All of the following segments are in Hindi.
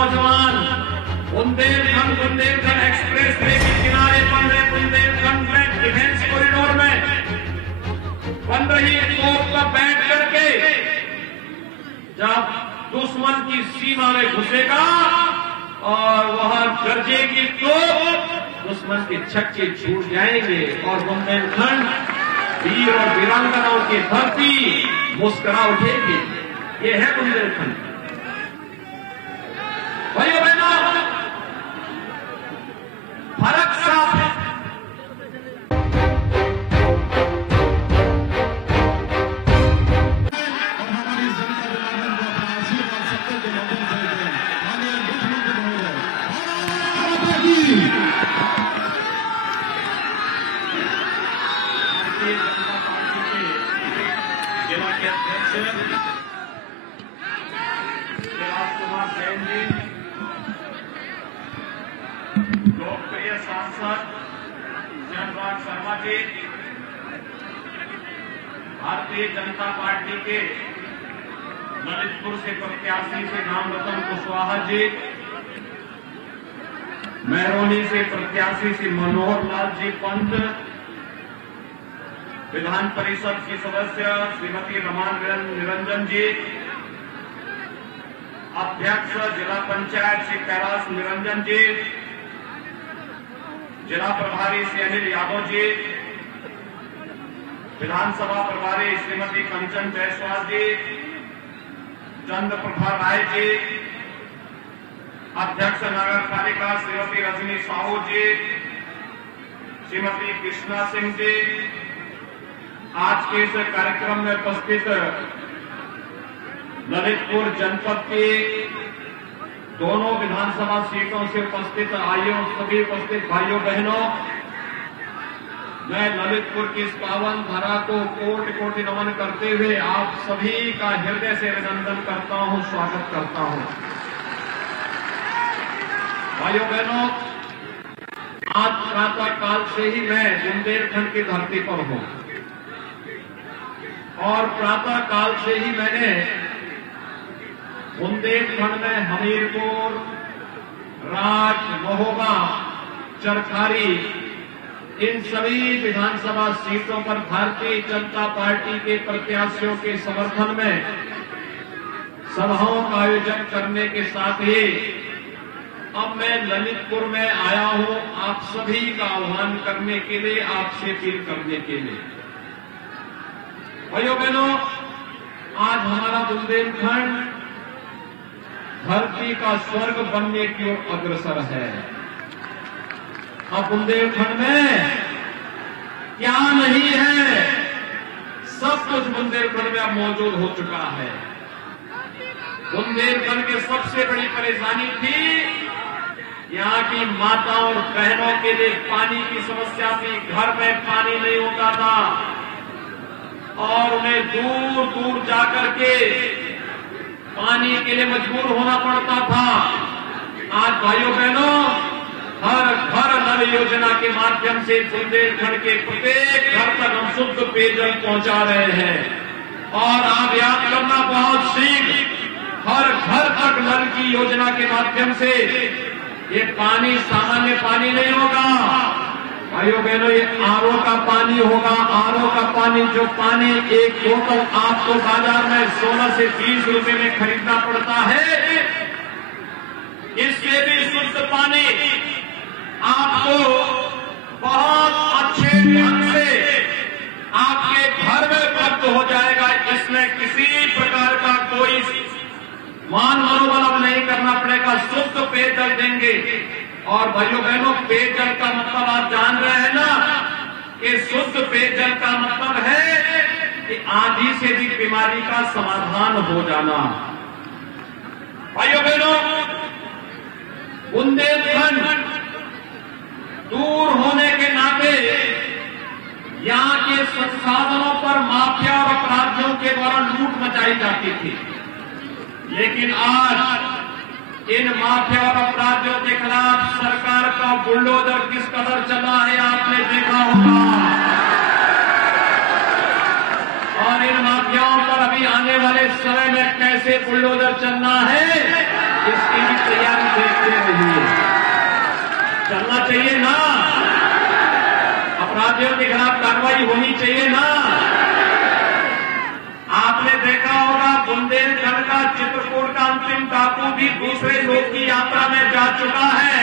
नौजवान बुंदेलखंड एक्सप्रेस वे के किनारे बन रहे बुंदेलखंड में डिफेंस कॉरिडोर में बन रही तोप पर बैठ करके जब दुश्मन की सीमा में घुसेगा और वहां गरजेगी तोप, दुश्मन के छक्के छूट जाएंगे और बुंदेलखंड वीर और वीरांगनाओं की धरती मुस्कुरा उठेगी। ये है बुंदेलखंड। भाइयों बहनों, फर्क साफ है। जिला के अध्यक्ष राजकुमार जैन जी, लोकप्रिय सांसद चंद्रबाबू शर्मा जी, भारतीय जनता पार्टी के ललितपुर से प्रत्याशी से नामरतन कुशवाहा जी, महरौनी से प्रत्याशी श्री मनोहर लाल जी पंत, विधान परिषद की सदस्य श्रीमती रमान निरंजन जी, अध्यक्ष जिला पंचायत श्री कैलाश निरंजन जी, जिला प्रभारी श्री अनिल यादव जी, विधानसभा प्रभारी श्रीमती कंचन जायसवाल जी, चंद्र प्रभा राय जी, अध्यक्ष नगर पालिका श्रीमती रजनी साहू जी, श्रीमती कृष्णा सिंह जी, आज के इस कार्यक्रम में उपस्थित ललितपुर जनपद के दोनों विधानसभा सीटों से उपस्थित आइयों, सभी उपस्थित भाइयों बहनों, मैं ललितपुर की इस पावन धरा को कोटि कोटि नमन करते हुए आप सभी का हृदय से अभिनंदन करता हूं, स्वागत करता हूं। भाइयों बहनों, आज प्रातः काल से ही मैं बुंदेलखंड की धरती पर हूं और प्रातः काल से ही मैंने बुंदेलखंड में हमीरपुर, राज, महोबा, चरखारी, इन सभी विधानसभा सीटों पर भारतीय जनता पार्टी के प्रत्याशियों के समर्थन में सभाओं का आयोजन करने के साथ ही अब मैं ललितपुर में आया हूं आप सभी का आह्वान करने के लिए, आपसे अपील करने के लिए। भाइयों बहनों, आज हमारा बुंदेलखंड धरती का स्वर्ग बनने की ओर अग्रसर है। अब बुंदेलखंड में क्या नहीं है, सब कुछ बुंदेलखंड में अब मौजूद हो चुका है। बुंदेलखंड की सबसे बड़ी परेशानी थी यहाँ की माताओं और बहनों के लिए पानी की समस्या थी, घर में पानी नहीं होता था और उन्हें दूर दूर जाकर के पानी के लिए मजबूर होना पड़ता था। आज भाइयों बहनों, हर घर नल योजना के माध्यम से बुंदेलखंड के प्रत्येक घर तक हम शुद्ध पेयजल पहुंचा रहे हैं और आप याद करना बहुत शीघ्र हर घर तक नल की योजना के माध्यम से ये पानी सामान्य पानी नहीं होगा भाइयों बहनों, ये आरओ का पानी होगा। आरओ का पानी, जो पानी एक बोतल आपको बाजार में 16 से 20 रुपए में खरीदना पड़ता है, इससे भी शुद्ध पानी आपको बहुत अच्छे ढंग से आपके घर में उपलब्ध हो जाएगा। इसमें किसी प्रकार का कोई मान मनोबल नहीं करना पड़ेगा, शुद्ध पेयजल देंगे। और भाइयों बहनों, पेयजल का मतलब आप जान रहे हैं ना कि शुद्ध पेयजल का मतलब है कि आधी से भी बीमारी का समाधान हो जाना। भाइयों बहनों, बुंदेलखंड दूर होने के नाते यहाँ के संसाधनों पर माफिया और अपराधियों के द्वारा लूट मचाई जाती थी, लेकिन आज इन माफिया और अपराधियों के खिलाफ सरकार का बुलडोजर किस कदर चला है आपने देखा होगा। और इन माफियाओं पर अभी आने वाले समय में कैसे बुलडोजर चलना है इसकी भी तैयारी देखते रहिए। चलना चाहिए ना, अपराधियों के खिलाफ कार्रवाई होनी चाहिए ना। आपने देखा होगा बुंदेलखंड का चित्रकूट का अंतिम टापू भी दूसरे लोग की यात्रा में जा चुका है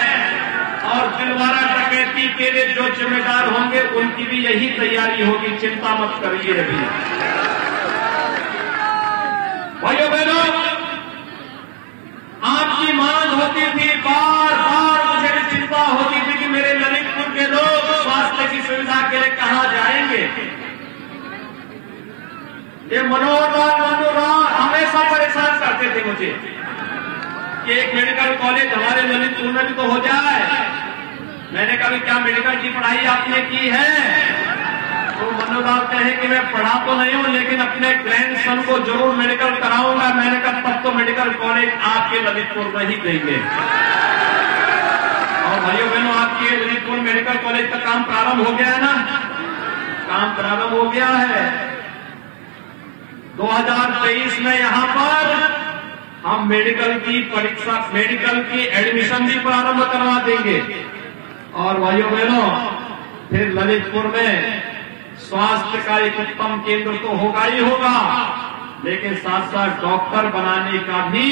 और दिलवारा डकैती के लिए जो जिम्मेदार होंगे उनकी भी यही तैयारी होगी। चिंता मत करिए। अभी भाइयों बहनों, आपकी मांग होती थी, बार बार मुझे चिंता होती थी कि मेरे ललितपुर के लोग स्वास्थ्य की सुविधा के लिए कहां जाएंगे। ये मनोहर हमेशा परेशान करते थे मुझे कि एक मेडिकल कॉलेज हमारे ललितपुर में भी तो हो जाए। मैंने कहा क्या मेडिकल की पढ़ाई आपने की है? तो मनोहर कहे कि मैं पढ़ा तो नहीं हूं लेकिन अपने ग्रैंडसन को जरूर मेडिकल कराऊंगा। मैंने कहा तब तो मेडिकल कॉलेज आपके ललितपुर में ही देंगे। और भाइयों बहनों, आपके ललितपुर मेडिकल कॉलेज का काम प्रारंभ हो गया है ना? काम प्रारंभ हो गया है। 2023 में यहां पर हम मेडिकल की परीक्षा, मेडिकल की एडमिशन भी प्रारंभ करवा देंगे। और भाइयों बहनों, फिर ललितपुर में स्वास्थ्य का एक उत्तम केंद्र तो होगा ही होगा, लेकिन साथ साथ डॉक्टर बनाने का भी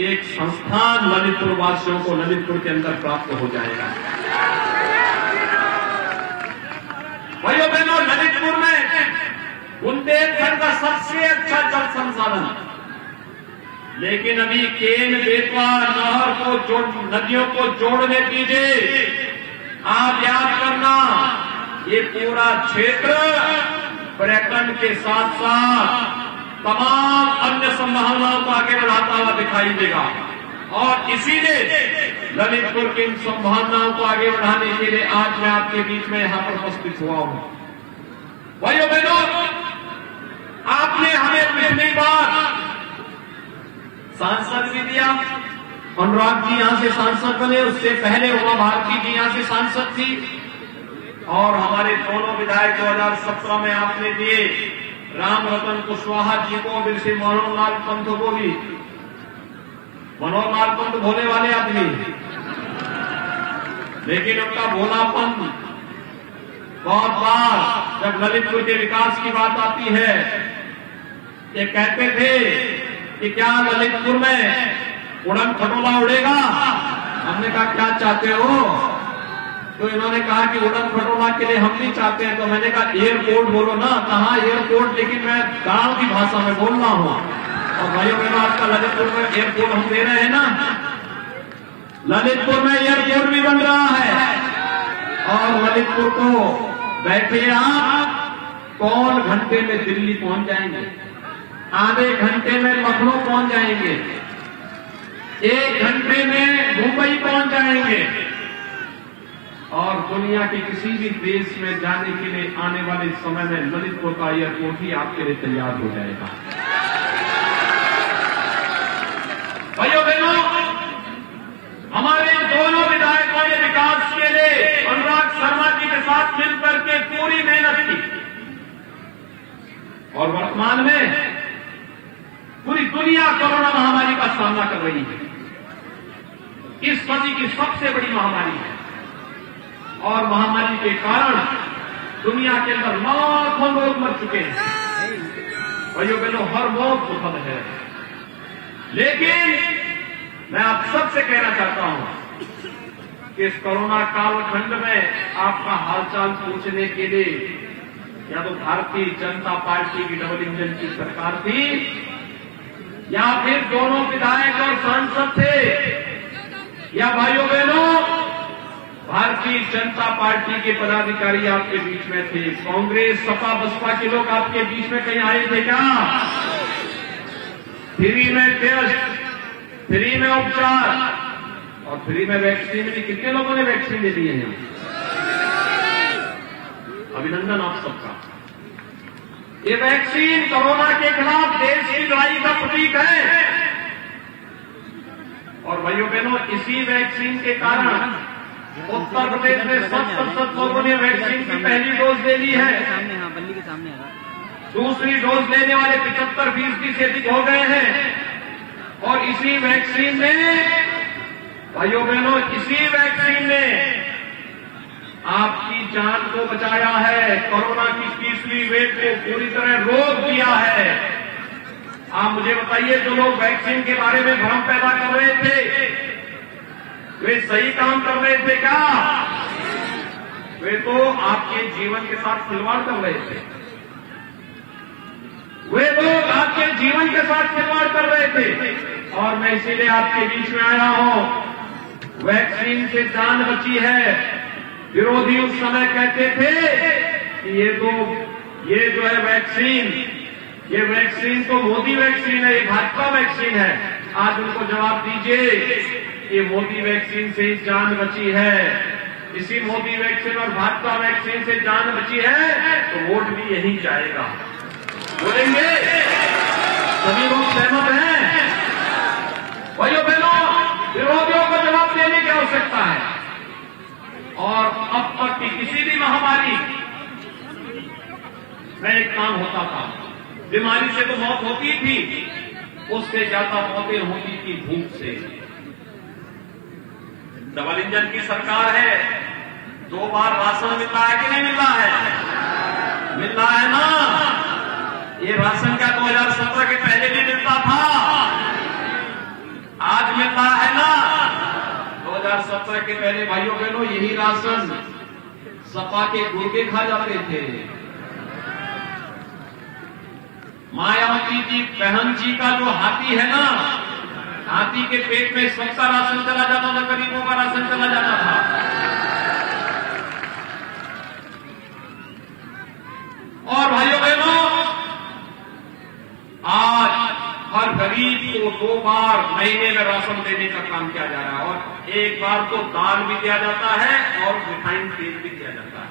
एक संस्थान ललितपुर वासियों को ललितपुर के अंदर प्राप्त हो जाएगा। भाइयों बहनों, ललितपुर में बुंदेलखंड का सबसे अच्छा जल संसाधन, लेकिन अभी केन बेतवा नहर को नदियों को जोड़ने दीजिए। आप याद करना, ये पूरा क्षेत्र पर्यटन के साथ साथ तमाम अन्य संभावनाओं को आगे बढ़ाता हुआ दिखाई देगा और इसीलिए ललितपुर की इन संभावनाओं को आगे बढ़ाने के लिए आज मैं आपके बीच में यहां पर उपस्थित हुआ हूं। भाइयों बहनों, आपने हमें पिछली बार सांसद भी दिया। अनुराग जी यहां से सांसद बने, उससे पहले उमा भारती जी यहां से सांसद थी और हमारे दोनों विधायक 2017 में आपने दिए, राम रतन कुशवाहा जी को, फिर से मनोहर लाल पंत को भी। मनोहर लाल पंत भोले वाले आदमी, लेकिन उनका भोलापन बहुत बार जब ललितपुर के विकास की बात आती है, ये कहते थे कि क्या ललितपुर में उड़न खटोला उड़ेगा? हमने कहा क्या चाहते हो? तो इन्होंने कहा कि उड़न खटोला के लिए हम भी चाहते हैं। तो मैंने कहा एयरपोर्ट बोलो ना। कहा एयरपोर्ट, लेकिन मैं गांव की भाषा में बोल रहा हूं। और भाइयों बहनों, आपका ललितपुर में एयरपोर्ट हम दे रहे हैं ना। ललितपुर में एयरपोर्ट भी बन रहा है और ललितपुर को बैठे आप कौन घंटे में दिल्ली पहुंच जाएंगे, आधे घंटे में लखनऊ पहुंच जाएंगे, 1 घंटे में मुंबई पहुंच जाएंगे और दुनिया के किसी भी देश में जाने के लिए आने वाले समय में ललितपुर का एयरपोर्ट ही आपके लिए तैयार हो जाएगा। भाइयों बहनों, हमारे दोनों विधायकों ने विकास के लिए अनुराग शर्मा जी के साथ मिलकर के पूरी मेहनत की और वर्तमान में पूरी दुनिया कोरोना महामारी का सामना कर रही है। इस सदी की सबसे बड़ी महामारी है और महामारी के कारण दुनिया के अंदर लाखों लोग मर चुके हैं। भाइयों बहनों, हर मौत दुखद है, लेकिन मैं आप सबसे कहना चाहता हूं कि इस कोरोना कालखंड में आपका हालचाल पूछने के लिए या तो भारतीय जनता पार्टी की डबल इंजन की सरकार थी या फिर दोनों विधायक और सांसद थे, या भाइयों बहनों भारतीय जनता पार्टी के पदाधिकारी आपके बीच में थे। कांग्रेस, सपा, बसपा के लोग आपके बीच में कहीं आए थे क्या? फ्री में टेस्ट, फ्री में उपचार और फ्री में वैक्सीन भी कितने लोगों ने वैक्सीन ले लिए हैं? अभिनंदन आप सबका। ये वैक्सीन कोरोना के खिलाफ देश की लड़ाई का प्रतीक है और भाइयों बहनों, इसी वैक्सीन के कारण उत्तर प्रदेश में 70% लोगों ने वैक्सीन की पहली डोज ले ली है। बल्ली के सामने दूसरी डोज लेने वाले 75% से अधिक हो गए हैं और इसी वैक्सीन ने, भाइयों बहनों, इसी वैक्सीन ने आपकी जान को बचाया है, कोरोना की तीसरी वेव को पूरी तरह रोक दिया है। आप मुझे बताइए, जो लोग वैक्सीन के बारे में भ्रम पैदा कर रहे थे, वे सही काम कर रहे थे क्या? वे तो आपके जीवन के साथ खिलवाड़ कर रहे थे। वे लोग आपके जीवन के साथ खिलवाड़ कर रहे थे, और मैं इसीलिए आपके बीच में आया हूं। वैक्सीन से जान बची है। विरोधी उस समय कहते थे कि ये जो है वैक्सीन, ये वैक्सीन तो मोदी वैक्सीन है, ये भाजपा वैक्सीन है। आज उनको जवाब दीजिए कि मोदी वैक्सीन से ही जान बची है। इसी मोदी वैक्सीन और भाजपा वैक्सीन से जान बची है, तो वोट भी यही जाएगा। बोलेंगे? सभी लोग सहमत हैं? भाइयों बहनों, विरोधियों को जवाब देने की आवश्यकता है। और अब तक की किसी भी महामारी में एक काम होता था, बीमारी से तो मौत होती थी, उससे ज्यादा मौतें होती थी भूख से। डबल इंजन की सरकार है, 2 बार राशन मिल रहा है कि नहीं मिल रहा है? मिल रहा है ना? ये राशन क्या 2017 के पहले भी मिलता था? आज मिल रहा है ना? 2017 के पहले भाइयों बहनों यही राशन सपा के गुर्गे खा जाते थे। मायावती जी, बहन जी का जो हाथी है ना, हाथी के पेट में सबका राशन चला जाता था, गरीबों का राशन चला जाता था। और भाइयों बहनों, आज हर गरीब को 2 बार महीने में राशन देने का काम किया जा रहा है, और एक बार तो दाल भी दिया जाता है और रिफाइंड तेल भी दिया जाता है।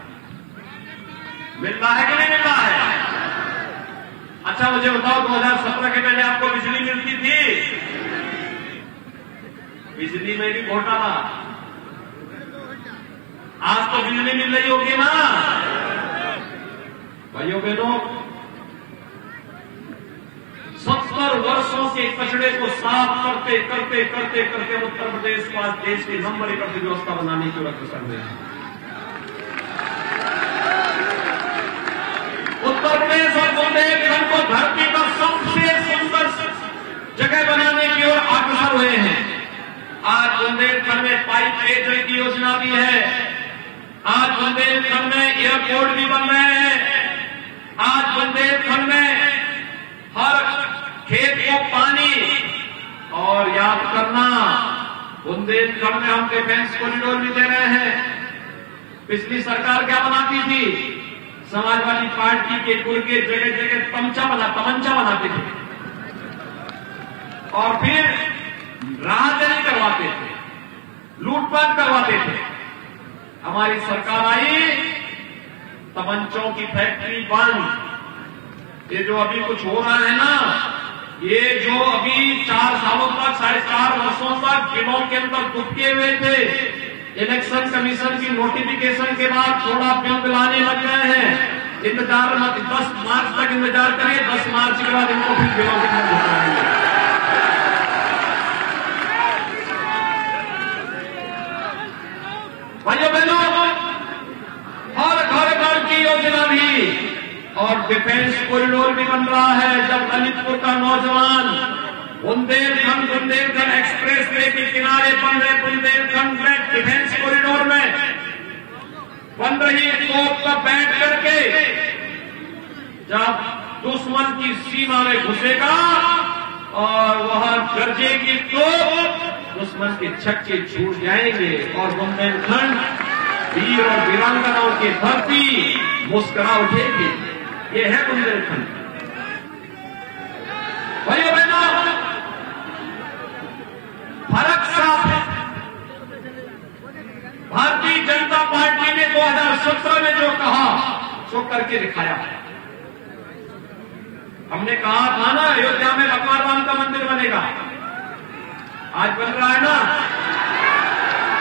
मिल रहा है कि नहीं मिल रहा है? अच्छा मुझे बताओ, 2017 के पहले आपको बिजली मिलती थी? बिजली में भी घोटाला। आज तो बिजली मिल रही होगी ना? भाइयों बहनों, 70 वर्षों के कचड़े को साफ करते करते करते करते उत्तर प्रदेश को आज देश की नंबर 1 अर्थव्यवस्था बनाने की रक्त कर रहे हैं। उत्तर प्रदेश और बुंदेलखंड को धरती पर सबसे सुंदर जगह बनाने की ओर अग्रसर हुए हैं। आज बुंदेलखंड में पाइप पेयजल की योजना भी है। आज बुंदेलखंड में एयरपोर्ट भी बन रहे हैं। आज बुंदेलखंड में हर खेत को पानी, और याद करना, बुंदेलखंड में हम डिफेंस कॉरिडोर भी दे रहे हैं। पिछली सरकार क्या बनाती थी? समाजवादी पार्टी के गुर्गे जगह जगह तमंचा बनाते थे और फिर राहदरी करवाते थे, लूटपाट करवाते थे। हमारी सरकार आई, तमंचों की फैक्ट्री बंद। ये जो अभी कुछ हो रहा है ना, ये जो अभी 4 सालों तक, 4.5 वर्षों तक जिलों के अंदर दुबके हुए थे, इलेक्शन कमीशन की नोटिफिकेशन के बाद थोड़ा बिल दिलाने लग गए हैं। इंतजार मत, 10 मार्च तक इंतजार करिए, 10 मार्च के बाद इनको फिर बिलों के अंदर घुसाएंगे। भाइयों बहनों, हर घर की योजना भी और डिफेंस कॉरिडोर भी बन रहा है। जब ललितपुर का नौजवान बुंदेलखंड एक्सप्रेस वे के किनारे बन रहे बुंदेलखंड में डिफेंस कॉरिडोर में बन रही तोप पर बैठ करके जब दुश्मन की सीमा में घुसेगा और वह गरजेगी तोप, दुश्मन के छक्के छूट जाएंगे और बुंदेलखंड वीर और वीरांगनाओं की धरती मुस्कुरा उठेगी। ये है बुंदेलखंड। भाइयों बहनों, फर्क साफ है। भारतीय जनता पार्टी ने 2017 में जो कहा सो करके दिखाया। हमने कहा था ना, अयोध्या में भगवान राम का मंदिर बनेगा, आज बन रहा है ना।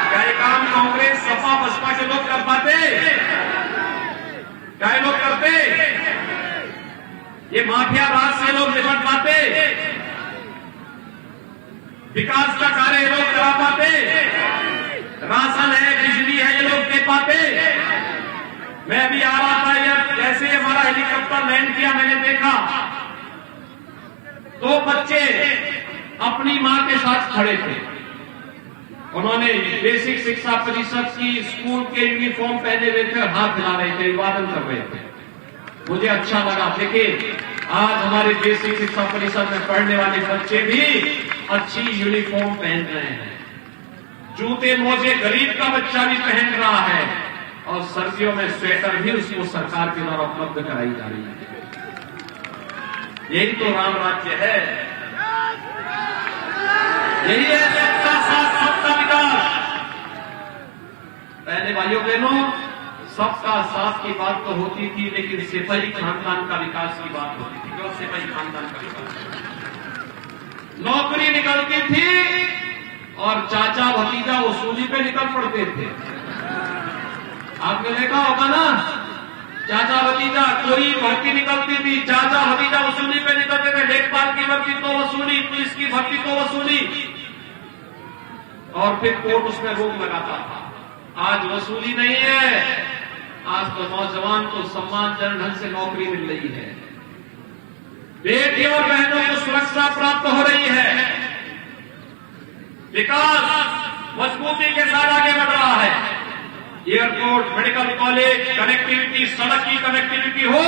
क्या ये काम कांग्रेस, सपा, बसपा के लोग कर पाते? क्या ये लोग करते? ये माफिया राज से लोग निपट पाते? विकास का कार्य ये लोग करा पाते? राशन है, बिजली है, ये लोग दे पाते? मैं अभी आ रहा था यार, जैसे हमारा हेलीकॉप्टर लैंड किया मैंने देखा 2 बच्चे अपनी मां के साथ खड़े थे। उन्होंने बेसिक शिक्षा परिषद की स्कूल के यूनिफॉर्म पहने हुए थे और हाथ हिला रहे थे, अभिवादन कर रहे थे। मुझे अच्छा लगा। देखिए आज हमारे बेसिक शिक्षा परिषद में पढ़ने वाले बच्चे भी अच्छी यूनिफॉर्म पहन रहे हैं। जूते मोजे गरीब का बच्चा भी पहन रहा है और सर्दियों में स्वेटर भी उसको सरकार के द्वारा उपलब्ध कराई जा रही है। यही तो राम राज्य है, यही है सबका साथ सबका विकास। पहले भाइयों बहनों, सबका साथ की बात तो होती थी, लेकिन सिपाही खानदान का विकास की बात होती थी। क्यों सिपाही खानदान का विकास? नौकरी निकलती थी और चाचा भतीजा वसूली पे निकल पड़ते थे। आपने देखा होगा ना, चाचा भतीजा कोई भर्ती निकलती थी, चाचा भतीजा वसूली पे निकलते थे। लेखपाल की भर्ती तो वसूली, पुलिस की भर्ती तो वसूली, और फिर कोर्ट उसमें रोक लगाता था। आज वसूली नहीं है, आज तो नौजवान को सम्मानजनक ढंग से नौकरी मिल रही है, बेटियों और बहनों को सुरक्षा प्राप्त हो रही है, विकास मजबूती के साथ आगे बढ़ रहा है। एयरपोर्ट, मेडिकल कॉलेज, कनेक्टिविटी, सड़क की कनेक्टिविटी हो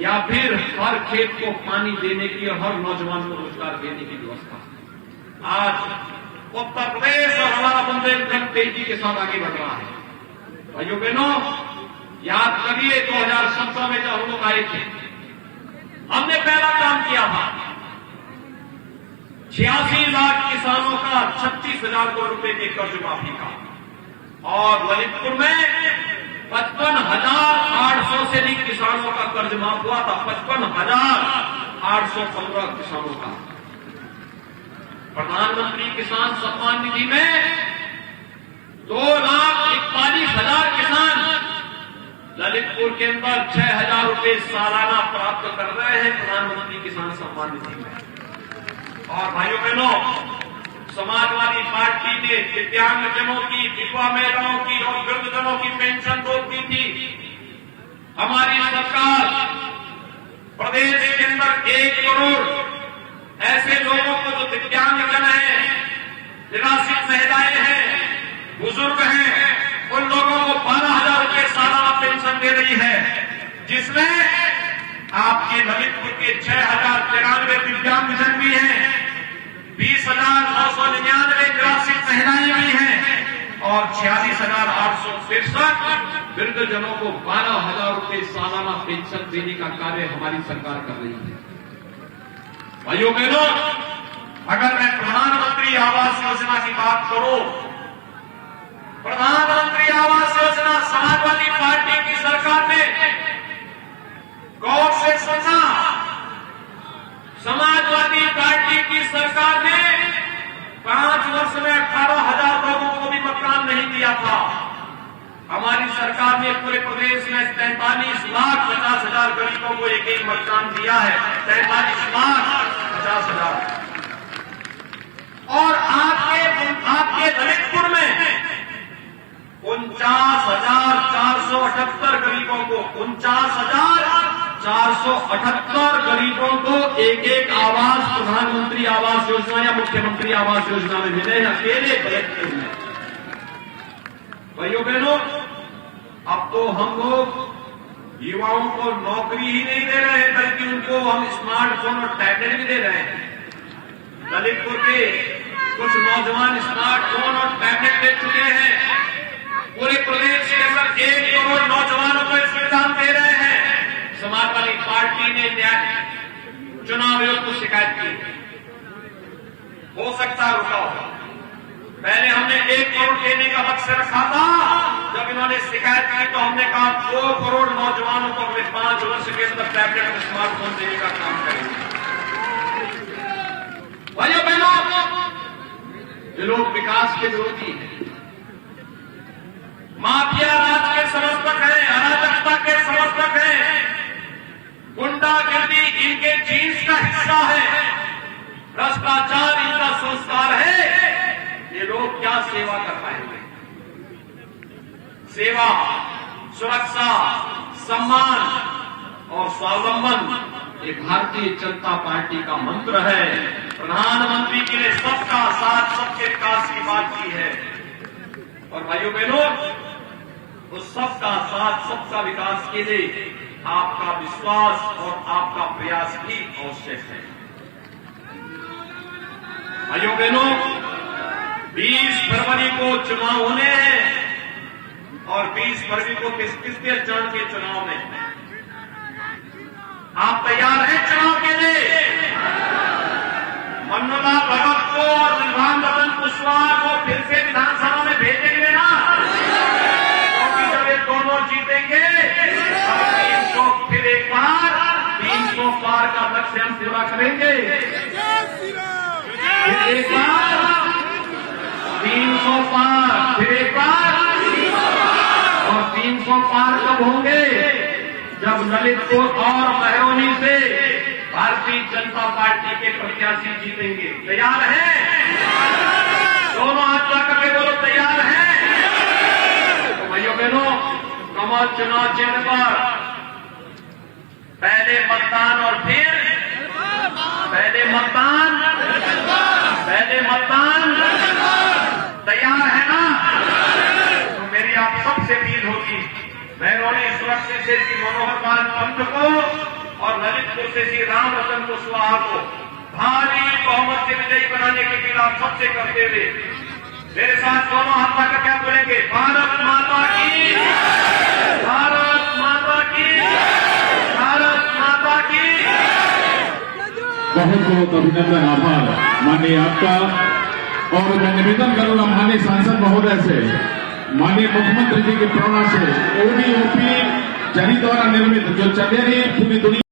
या फिर हर खेत को पानी देने की और हर नौजवान को रोजगार देने की व्यवस्था, आज उत्तर प्रदेश और हमारा बुंदेलखंड तेजी के साथ आगे बढ़ रहा है। भाइयों बहनों, याद करिए 2017 में जब हम लोग आए थे, हमने पहला काम किया था 86 लाख किसानों का 36,000 करोड़ रुपए के कर्ज माफी का, और ललितपुर में 55,800 से अधिक किसानों का कर्ज माफ हुआ था। 55,815 किसानों का। प्रधानमंत्री किसान सम्मान निधि में 2,41,000 किसान ललितपुर के अंदर 6,000 रुपए सालाना प्राप्त कर रहे हैं प्रधानमंत्री किसान सम्मान निधि में। और भाइयों बहनों, समाजवादी पार्टी ने दिव्यांगजनों की, विधवा महिलाओं की और वृद्धजनों की पेंशन रोक दी थी। हमारी सरकार प्रदेश के अंदर 1 करोड़ ऐसे लोगों को जो दिव्यांगजन हैं, निराश्रित महिलाएं हैं, बुजुर्ग हैं, उन लोगों को 12,000 रुपए सालाना पेंशन दे रही है, जिसमें आपके ललितपुर के 6,093 दिव्यांगजन भी हैं, 20,999 निराश्रित महिलाएं भी हैं और 46,863 वृद्धजनों को 12,000 रुपए सालाना पेंशन देने का कार्य हमारी सरकार कर रही है। भाइयों बहनों, अगर मैं प्रधानमंत्री आवास योजना की बात करूं, प्रधानमंत्री आवास योजना समाजवादी पार्टी की सरकार ने, गौर से सुनना, समाजवादी पार्टी की सरकार ने 5 वर्ष में 18,000 लोगों को भी मतदान नहीं दिया था। हमारी सरकार ने पूरे प्रदेश में 43,50,000 गरीबों को एक मतदान दिया है। 43,50,000। और आपके ललितपुर में 49,478 गरीबों को 49,478 गरीबों को एक आवास प्रधानमंत्री आवास योजना या मुख्यमंत्री आवास योजना में मिले हैं अकेले ललितपुर में। भाइयों बहनों, अब तो हम लोग युवाओं को नौकरी ही नहीं दे रहे हैं, बल्कि उनको हम स्मार्टफोन और टैबलेट भी दे रहे हैं। ललितपुर के कुछ नौजवान स्मार्टफोन और टैबलेट दे चुके हैं। पूरे प्रदेश के अंदर 1 करोड़ नौजवानों को सुविधा दे रहे हैं। समाजवादी पार्टी ने चुनाव आयोग को शिकायत की, हो सकता है रुका होगा। पहले हमने 1 करोड़ देने का लक्ष्य रखा था, जब इन्होंने शिकायत की तो हमने कहा 2 करोड़ नौजवानों को अगले 5 वर्ष के अंदर टैबलेट और स्मार्टफोन देने का काम करेंगे। भाइयों बहनों, ये लोग विकास के विरोधी हैं, माफिया राज के समर्थक हैं, अराजकता के समर्थक हैं, गुंडागर्दी इनके जीन्स का हिस्सा है, भ्रष्टाचार इनका संस्कार है, ये लोग क्या सेवा कर पाएंगे? सेवा, सुरक्षा, सम्मान और स्वावलंबन ये भारतीय जनता पार्टी का मंत्र है। प्रधानमंत्री के लिए सबका साथ, सबके विकास की बात की है। और भाइयों बहनों, उस सबका साथ, सबका विकास के लिए आपका विश्वास और आपका प्रयास भी आवश्यक है। भाइयों बहनों, 20 फरवरी को चुनाव होने हैं और 20 फरवरी को किसके चरण के चुनाव में आप तैयार हैं चुनाव के लिए? मन्नूलाल भगत को और निर्वाण रतन कुशवाहा को फिर से विधानसभा में भेजेंगे ना? क्योंकि जब ये दोनों जीतेंगे तब 300 फिर एक बार 300 पार का लक्ष्य हम पूरा करेंगे। फिर एक बार 300 पार, फिर एक बार, और 300 पार कब होंगे? जब ललितपुर और बहरौनी से भारतीय जनता पार्टी के प्रत्याशी जीतेंगे। तैयार हैं? दोनों हाथ ला करके बोलो तैयार हैं? तो भाइयों बहनों, कमल चुनाव चिन्ह पर पहले मतदान और फिर पहले मतदान, तैयार है ना? तो मेरी आप सबसे अपील होगी, बहरौनी सुरक्षित से श्री मनोहर लाल पंत को और ललितपुर से श्री राम रतन कुशवाहा को भारी बहुमत से विजयी बनाने की अपील आप सबसे करते हुए मेरे साथ दोनों हाथ लाकर क्या बोलेंगे? भारत माता की, भारत माता की, भारत माता की। बहुत बहुत अभिनंदन, आभार माननीय आपका। और मैं निवेदन करूंगा माननीय सांसद महोदय से, माननीय मुख्यमंत्री जी की प्रेरणा से ओडीओपी जरी द्वारा निर्मित जो चंदेरी पूरी दुनिया